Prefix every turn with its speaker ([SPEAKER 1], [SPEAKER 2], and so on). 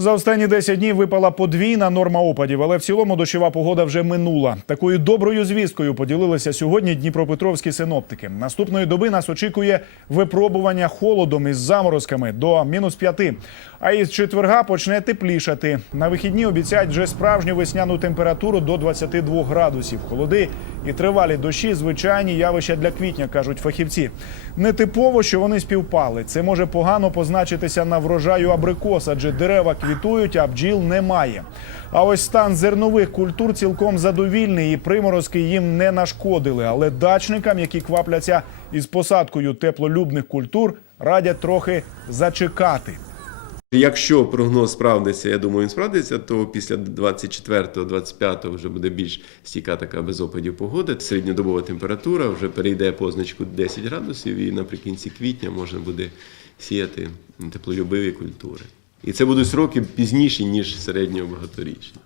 [SPEAKER 1] За останні 10 днів випала подвійна норма опадів, але в цілому дощова погода вже минула. Такою доброю звісткою поділилися сьогодні дніпропетровські синоптики. Наступної доби нас очікує випробування холодом із заморозками до мінус 5. А із четверга почне теплішати. На вихідні обіцяють вже справжню весняну температуру до 22 градусів. Холоди і тривалі дощі звичайні явища для квітня, кажуть фахівці. Нетипово, що вони співпали. Це може погано позначитися на врожаю абрикос, адже дерева квітують, а бджіл немає. А ось стан зернових культур цілком задовільний, і приморозки їм не нашкодили. Але дачникам, які квапляться із посадкою теплолюбних культур, радять трохи зачекати.
[SPEAKER 2] Якщо прогноз справдиться, я думаю, він справдиться, то після 24-25 вже буде більш стійка така без опадів погода. Середньодобова температура вже перейде позначку 10 градусів, і наприкінці квітня можна буде сіяти теплолюбиві культури. І це будуть сроки пізніші, ніж середньо багаторічні.